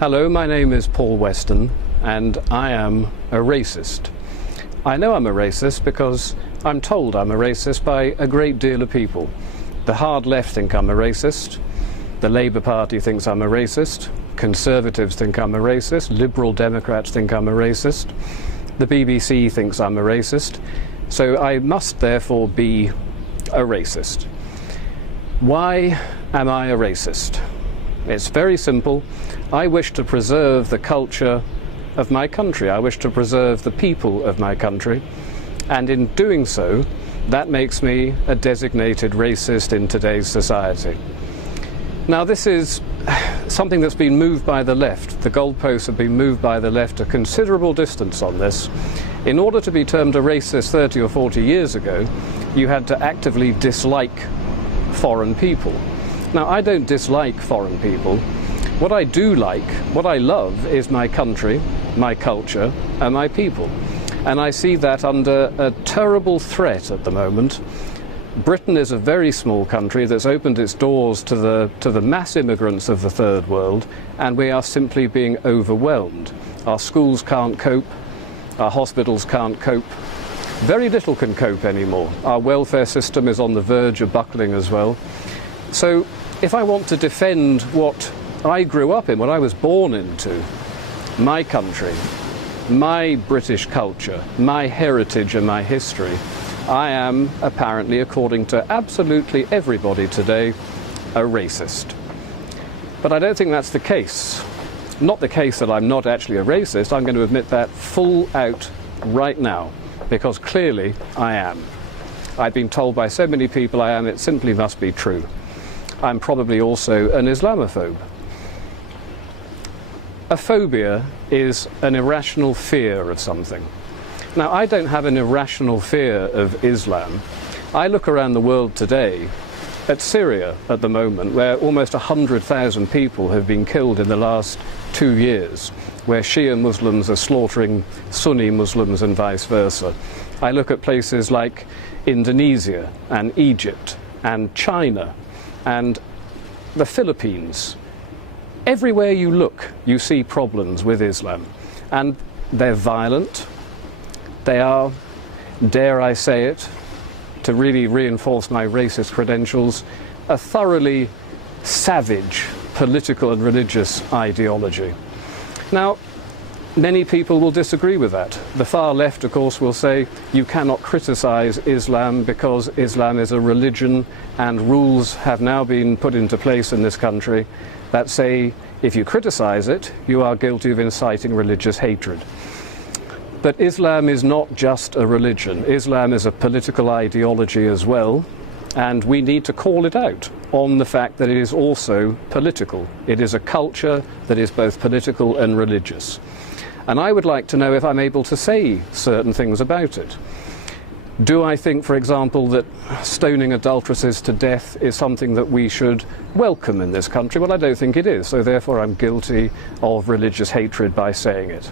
Hello, my name is Paul Weston, and I am a racist. I know I'm a racist because I'm told I'm a racist by a great deal of people. The hard left think I'm a racist, the Labour Party thinks I'm a racist, Conservatives think I'm a racist, Liberal Democrats think I'm a racist, the BBC thinks I'm a racist, so I must therefore be a racist. Why am I a racist? It's very simple. I wish to preserve the culture of my country. I wish to preserve the people of my country. And in doing so, that makes me a designated racist in today's society. Now, this is something that's been moved by the left. The goalposts have been moved by the left a considerable distance on this. In order to be termed a racist 30 or 40 years ago, you had to actively dislike foreign people. Now, I don't dislike foreign people. What I do like, what I love, is my country, my culture, and my people. And I see that under a terrible threat at the moment. Britain is a very small country that's opened its doors to the mass immigrants of the third world, and we are simply being overwhelmed. Our schools can't cope, our hospitals can't cope. Very little can cope anymore. Our welfare system is on the verge of buckling as well. So if I want to defend what I grew up in, what I was born into, my country, my British culture, my heritage and my history, I am apparently, according to absolutely everybody today, a racist. But I don't think that's the case. Not the case that I'm not actually a racist. I'm going to admit that full out right now, because clearly I am. I've been told by so many people I am, it simply must be true. I'm probably also an Islamophobe. A phobia is an irrational fear of something. Now, I don't have an irrational fear of Islam. I look around the world today at Syria at the moment, where almost 100,000 people have been killed in the last 2 years, where Shia Muslims are slaughtering Sunni Muslims and vice versa. I look at places like Indonesia and Egypt and China and the Philippines. Everywhere you look, you see problems with Islam. And they're violent. They are, dare I say it, to really reinforce my racist credentials, a thoroughly savage political and religious ideology. Now, many people will disagree with that. The far left, of course, will say you cannot criticize Islam because Islam is a religion, and rules have now been put into place in this country that say if you criticize it, you are guilty of inciting religious hatred. But Islam is not just a religion. Islam is a political ideology as well, and we need to call it out on the fact that it is also political. It is a culture that is both political and religious. And I would like to know if I'm able to say certain things about it. Do I think, for example, that stoning adulteresses to death is something that we should welcome in this country? Well, I don't think it is, so therefore I'm guilty of religious hatred by saying it.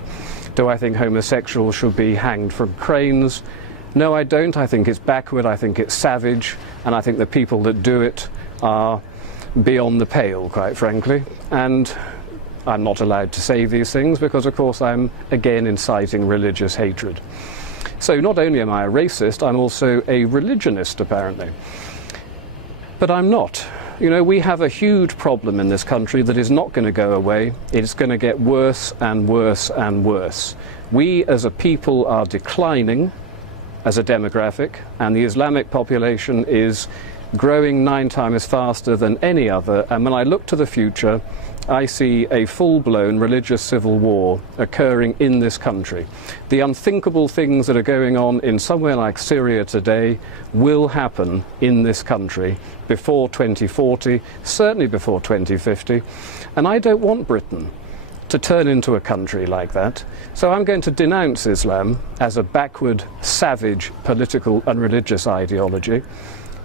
Do I think homosexuals should be hanged from cranes? No, I don't. I think it's backward, I think it's savage, and I think the people that do it are beyond the pale, quite frankly. And I'm not allowed to say these things because, of course, I'm again inciting religious hatred. So not only am I a racist, I'm also a religionist, apparently. But I'm not. You know, we have a huge problem in this country that is not going to go away. It's going to get worse and worse and worse. We as a people are declining as a demographic, and the Islamic population is growing 9 times faster than any other. And when I look to the future, I see a full-blown religious civil war occurring in this country. The unthinkable things that are going on in somewhere like Syria today will happen in this country before 2040, certainly before 2050. And I don't want Britain to turn into a country like that. So I'm going to denounce Islam as a backward, savage political and religious ideology.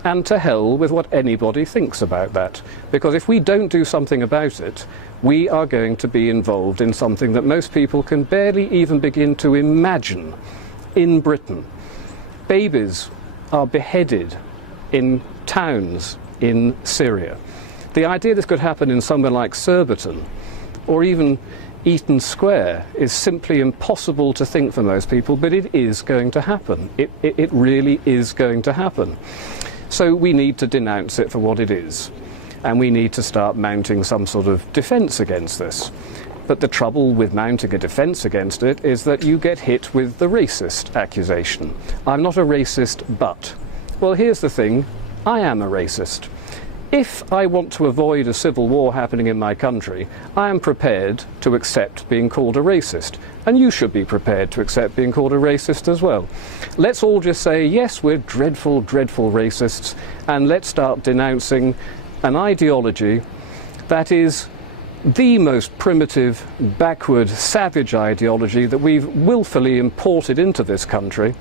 And to hell with what anybody thinks about that. Because if we don't do something about it, we are going to be involved in something that most people can barely even begin to imagine in Britain. Babies are beheaded in towns in Syria. The idea this could happen in somewhere like Surbiton, or even Eaton Square is simply impossible to think for most people, but it is going to happen. It really is going to happen. So we need to denounce it for what it is, and we need to start mounting some sort of defence against this. But the trouble with mounting a defence against it is that you get hit with the racist accusation. I'm not a racist, but. Well, here's the thing, I am a racist. If I want to avoid a civil war happening in my country, I am prepared to accept being called a racist. And you should be prepared to accept being called a racist as well. Let's all just say, yes, we're dreadful, dreadful racists, and let's start denouncing an ideology that is the most primitive, backward, savage ideology that we've willfully imported into this country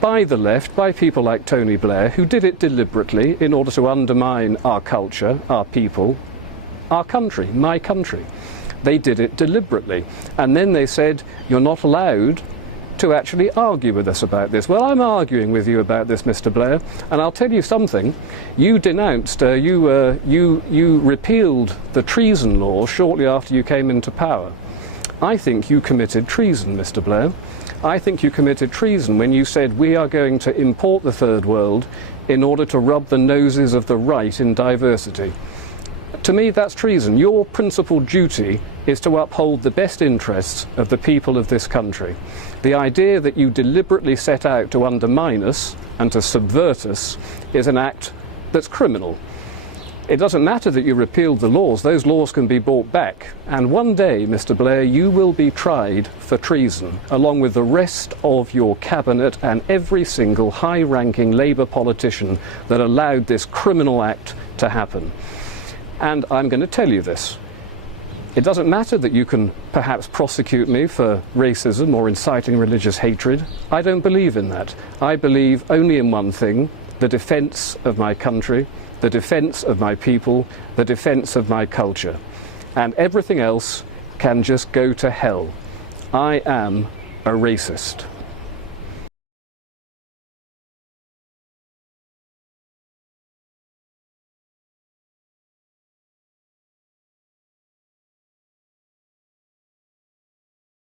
by the left, by people like Tony Blair, who did it deliberately in order to undermine our culture, our people, our country, my country. They did it deliberately. And then they said, you're not allowed to actually argue with us about this. Well, I'm arguing with you about this, Mr. Blair, and I'll tell you something. You denounced, you repealed the treason law shortly after you came into power. I think you committed treason, Mr. Blair. I think you committed treason when you said we are going to import the third world in order to rub the noses of the right in diversity. To me, that's treason. Your principal duty is to uphold the best interests of the people of this country. The idea that you deliberately set out to undermine us and to subvert us is an act that's criminal. It doesn't matter that you repealed the laws, those laws can be brought back. And one day, Mr. Blair, you will be tried for treason, along with the rest of your cabinet and every single high-ranking Labour politician that allowed this criminal act to happen. And I'm going to tell you this. It doesn't matter that you can perhaps prosecute me for racism or inciting religious hatred. I don't believe in that. I believe only in one thing, the defence of my country, the defence of my people, the defence of my culture. And everything else can just go to hell. I am a racist.